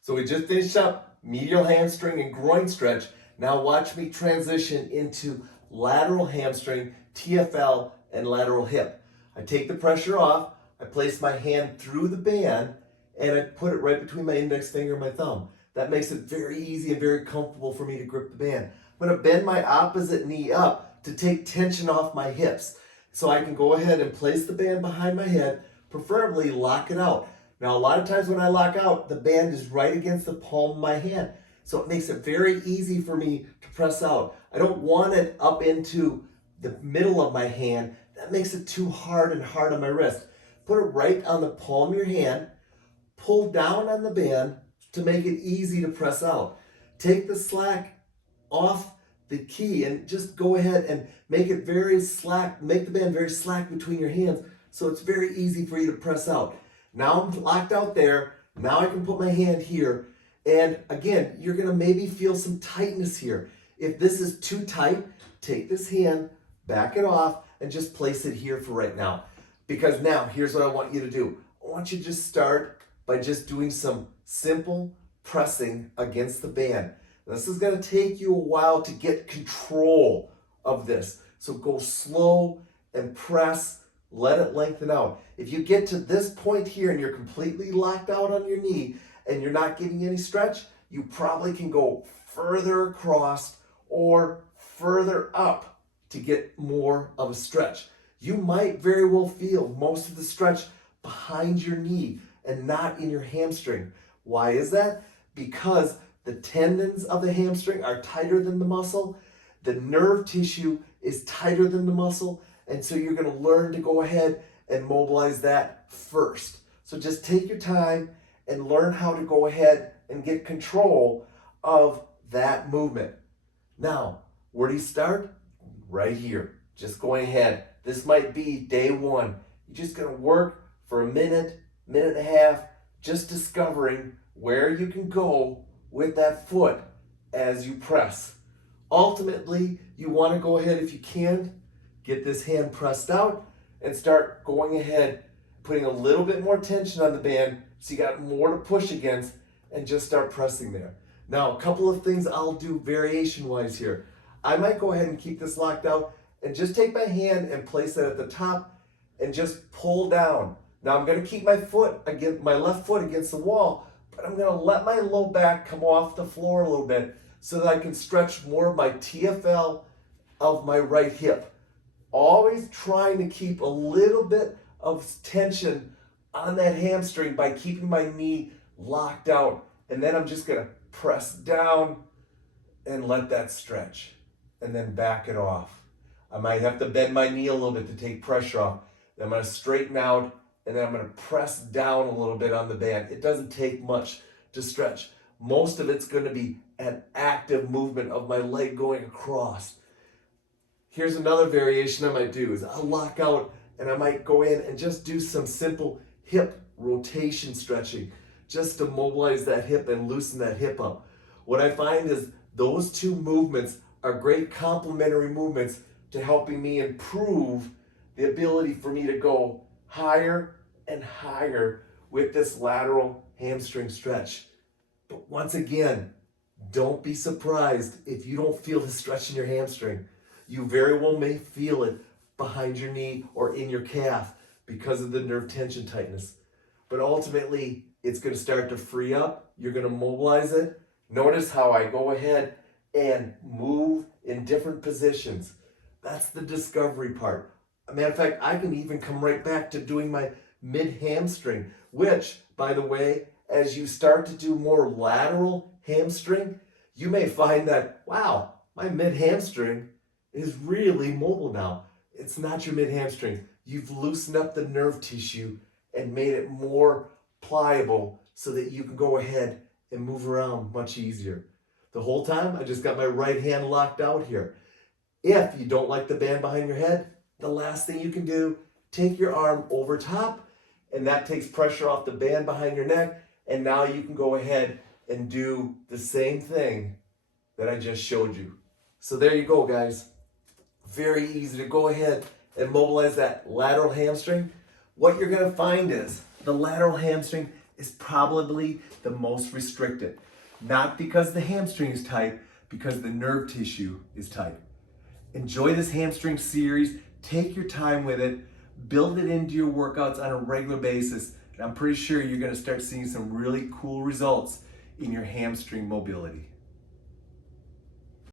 So we just finished up medial hamstring and groin stretch. Now watch me transition into lateral hamstring, TFL, and lateral hip. I take the pressure off, I place my hand through the band, and I put it right between my index finger and my thumb. That makes it very easy and very comfortable for me to grip the band. I'm going to bend my opposite knee up to take tension off my hips. So I can go ahead and place the band behind my head, preferably lock it out. Now, a lot of times when I lock out, the band is right against the palm of my hand. So it makes it very easy for me to press out. I don't want it up into the middle of my hand. That makes it too hard and hard on my wrist. Put it right on the palm of your hand. Pull down on the band to make it easy to press out. Take the slack off the key and just go ahead and make it very slack, make the band very slack between your hands so it's very easy for you to press out. Now I'm locked out there. Now I can put my hand here. And again, you're gonna maybe feel some tightness here. If this is too tight, take this hand, back it off, and just place it here for right now. Because now, here's what I want you to do. I want you to just start by just doing some simple pressing against the band. This is gonna take you a while to get control of this. So go slow and press, let it lengthen out. If you get to this point here and you're completely locked out on your knee and you're not getting any stretch, you probably can go further across or further up to get more of a stretch. You might very well feel most of the stretch behind your knee and not in your hamstring. Why is that? Because the tendons of the hamstring are tighter than the muscle. The nerve tissue is tighter than the muscle. And so you're going to learn to go ahead and mobilize that first. So just take your time and learn how to go ahead and get control of that movement. Now, where do you start? Right here. Just going ahead. This might be day one. You're just going to work for a minute, minute and a half, just discovering where you can go with that foot as you press. Ultimately, you want to go ahead, if you can, get this hand pressed out and start going ahead, putting a little bit more tension on the band so you got more to push against, and just start pressing there. Now, a couple of things I'll do variation-wise here. I might go ahead and keep this locked out and just take my hand and place it at the top and just pull down. Now I'm going to keep my left foot against the wall, but I'm going to let my low back come off the floor a little bit so that I can stretch more of my TFL of my right hip. Always trying to keep a little bit of tension on that hamstring by keeping my knee locked out. And then I'm just going to press down and let that stretch and then back it off. I might have to bend my knee a little bit to take pressure off. Then I'm going to straighten out and then I'm going to press down a little bit on the band. It doesn't take much to stretch. Most of it's going to be an active movement of my leg going across. Here's another variation I might do is I'll lock out and I might go in and just do some simple hip rotation stretching just to mobilize that hip and loosen that hip up. What I find is those two movements are great complementary movements to helping me improve the ability for me to go higher and higher with this lateral hamstring stretch. But once again, don't be surprised if you don't feel the stretch in your hamstring. You very well may feel it behind your knee or in your calf because of the nerve tension tightness. But ultimately, it's going to start to free up. You're going to mobilize it. Notice how I go ahead and move in different positions. That's the discovery part. As a matter of fact, I can even come right back to doing my mid-hamstring, which, by the way, as you start to do more lateral hamstring, you may find that, wow, my mid-hamstring is really mobile now. It's not your mid-hamstring. You've loosened up the nerve tissue and made it more pliable so that you can go ahead and move around much easier. The whole time, I just got my right hand locked out here. If you don't like the band behind your head, the last thing you can do, take your arm over top, and that takes pressure off the band behind your neck, and now you can go ahead and do the same thing that I just showed you. So there you go, guys. Very easy to go ahead and mobilize that lateral hamstring. What you're going to find is the lateral hamstring is probably the most restricted. Not because the hamstring is tight, because the nerve tissue is tight. Enjoy this hamstring series. Take your time with it. Build it into your workouts on a regular basis. And I'm pretty sure you're going to start seeing some really cool results in your hamstring mobility.